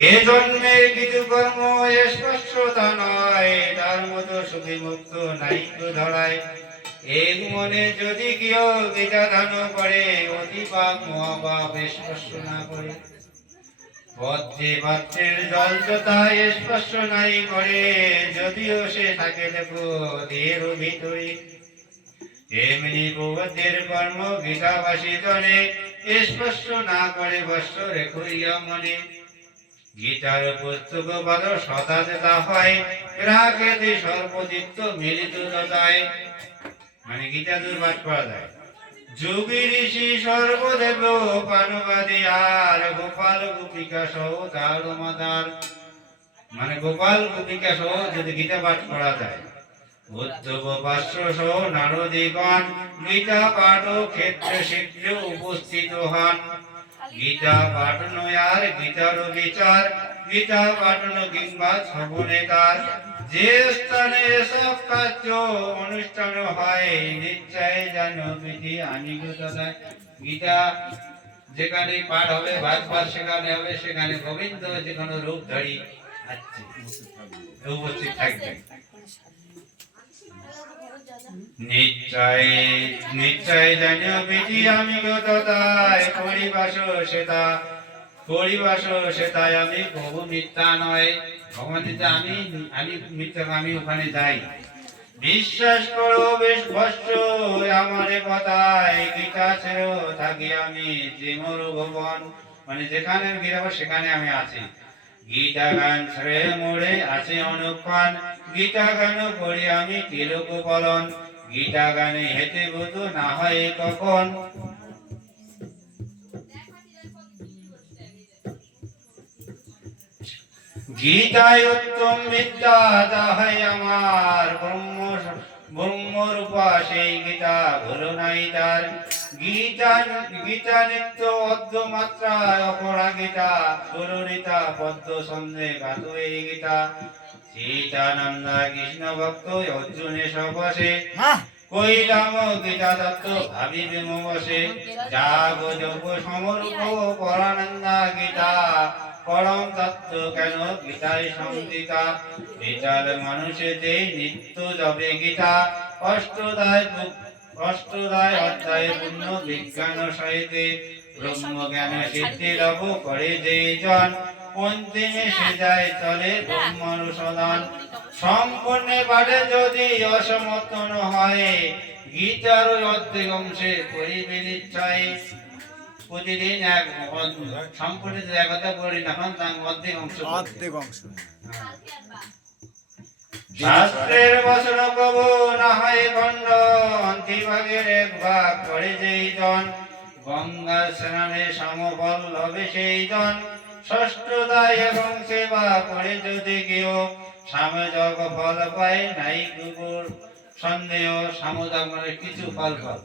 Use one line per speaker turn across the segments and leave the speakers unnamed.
এ জন্মের কিছু কর্ম স্পষ্টতা নয়, তার মতো সুখী মুক্ত নাই ধরায়। এক মনে যদি কেউ করে অতি পাপ, মহাপাপ স্পর্শ না করে। স্পর্শ নাই করে, যদিও সে থাকে দেহের ভিতরে। এমনি প্রবদ্ধের কর্ম গীতাবাসী জনে স্পর্শ না করে বস্ত্র রেখইয়া মনে। গীতার পুস্তক বল শতাজতা হয় গ্রাহকেতে সর্বদিত্য মিলিত দতায় মানে গীতা দুর্বাদ করা যায়। যোগী ঋষি সর্বদেব পানবাদী আর গোপাল গোপিকা সহ তার মাতার। মানে গোপাল গোপিকা সহ যদি গীতা পাঠ করা যায়। উদ্ধব পার্শ্ব সহ নারদীগণ গীতা পাঠ ক্ষেত্রে শীঘ্র উপস্থিত হন। গীতা পাঠন আর গীতার বিচার গীতা পাঠন কিংবা শ্রবণে তার যে স্থানে এসব কার্য অনুষ্ঠান হয় নিশ্চয় যেন বিধি আনিগত দেয়। গীতা যেখানে পাঠ হবে ভাগবত সেখানে হবে সেখানে গোবিন্দ যে কোনো রূপ ধরি আছে উপস্থিত থাকবে নিশ্চয় নিশ্চয় বিধি, আমি পরিবাস সেতা পরিবাস সেতায় আমি বহু মিথ্যা নয়, ভগবান দিতে আমি আমি মিথ্যা, আমি ওখানে যাই। বিশ্বাস করো, বেশ ভস্য আমারে কথায়, গীতা ছেড়ো থাকি আমি, যে মরু ভবন মানে যেখানে আমি সেখানে আমি আছি। গীতা গান ছেড়ে মোড়ে আছে অনুক্ষণ। গীতা গান করি আমি তিলক বলন গীতা গানে হেতে বুধ না হয় কখন। গীতায় উত্তম বিদ্যা তাহাই আমার ব্রহ্ম ব্রহ্মরূপা, সেই গীতা ভুলো নাই তার। গীতা নিত্য অদ্য অপরা গীতা সুররিতা পদ্ম সন্ধে গাত গীতা। সীতানন্দা কৃষ্ণ ভক্ত অর্জুনে সবসে কইলাম গীতা দত্ত ভাবিবে বসে যাগ যোগ সমরূপ পরানন্দা গীতা। পরম তত্ত্ব কেন গীতায় সংগীতা বিচার মানুষেতে নিত্য জবে গীতা। অষ্টদায় অষ্টদায় অধ্যায় পূর্ণ বিজ্ঞান সহিতে ব্রহ্ম জ্ঞান সিদ্ধি লাভ করে যে জন অন্তিমে সে যায় চলে ব্রহ্মানুসদান সম্পূর্ণ পাঠে যদি অসমর্থন হয়, গীতার অর্ধেক অংশে করিবে নিশ্চয় প্রতিদিন এক সম্পূর্ণ একতা পড়ি তখন তার অর্ধেক অংশ
অর্ধেক অংশ।
শাস্ত্রের বচন কবু না খণ্ড অন্তিভাগের এক ভাগ করে যেই জন। গঙ্গা স্নানে সমফল হবে সেই জন। ষষ্ঠ দায় এবং সেবা করে যদি কেউ সামজক ফল পায়, নাই কুকুর সন্দেহ সামুদাক মানে কিছু ফল ফল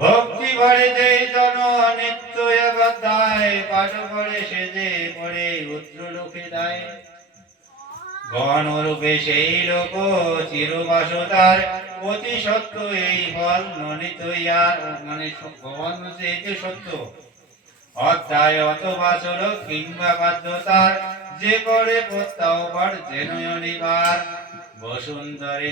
ভক্তি ভরে যেই জন, নিত্য এক অধ্যায় পাঠ করে সে যে পড়ে উত্র লোকে দেয়। গণরূপে সেই লোক অতি সত্য এই ফল ননিত ইয়ার। মানে ভগবান এই যে সত্য। অধ্যায় অথবা চল কিংবা বাধ্যতার। যে করে প্রত্যাও পর যেন অনিবার।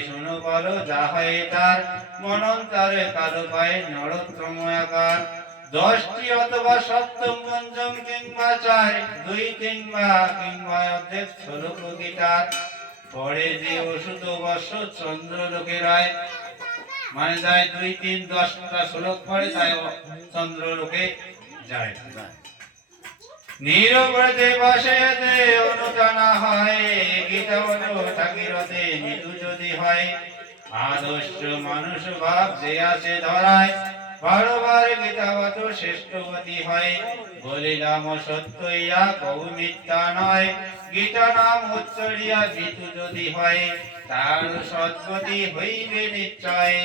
শুনো বলো যা হয় তার। মনন্তরে কালো পায়ে নরোত্তম আকার। দশটি অথবা সপ্তম পঞ্চম কিংবা দুই কিংবা কিংবা অর্ধেক পরে যে ওষুধ বর্ষ চন্দ্র মানে যায় দুই, তিন, দশটা শ্লোক পরে তাই চন্দ্র লোকে যায়। অনুটানা হয়, গীতা যদি হয়। আদর্শ মানুষ ভাব যে আছে ধরায় বারবার গীতাবত শ্রেষ্ঠবতী হয়। বলিলাম সত্য ইয়া কৌ মিথ্যা নয়। গীতা নাম উচ্চরিয়া বিতু যদি হয় তার সদ্গতি হইবে নিশ্চয়।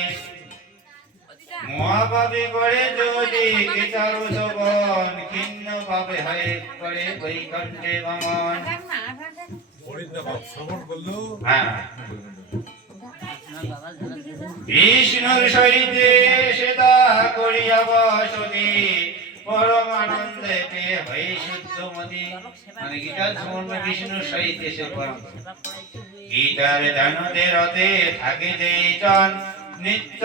মহাপাপী করে যদি গীতার শোভন ক্ষিন্ন পাবে হয় করে বৈকণ্ঠে ভ্রমণ
শ্রবণ করল
হ্যাঁ। বিষ্ণুর সহিতে সেদা করিয়া বসতি পরম আনন্দে পেয়ে হয়ে শুদ্ধমতি মানে গীতার সমর্ম বিষ্ণু সহিত এসে পরম। গীতার দানতে রতে থাকে যেই নিত্য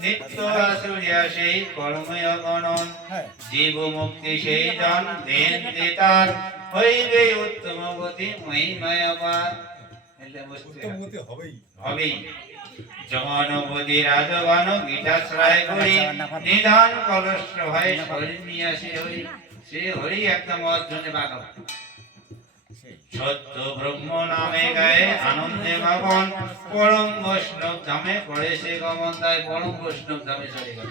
নিত্য আসুরিয়া সেই কর্ময় গণন। জীব মুক্তি সেই জন দেন দেতার হইবে উত্তম গতি মহিমায় হবে।
হবেই।
হবেই। জমানবতী রাজবান গীতাশ্রয় করি নিদান কলস হয় শরীর নিয়ে আসে হরি। সে হরি একদম অর্জনে বাগাব সত্য ব্রহ্ম নামে গায়ে আনন্দে ভাবন পরম বৈষ্ণব ধামে সে গমন তাই পরম বৈষ্ণব ধামে চলে গেল।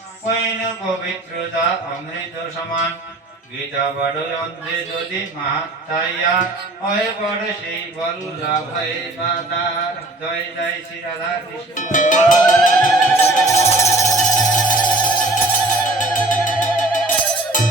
কৈন পবিত্রতা অমৃত সমান। গীতা বড় অন্ধে যদি মাতাইয়া, হয় বড় সেই বল্লা ভয় মাতার। জয় জয় শ্রী রাধা কৃষ্ণ।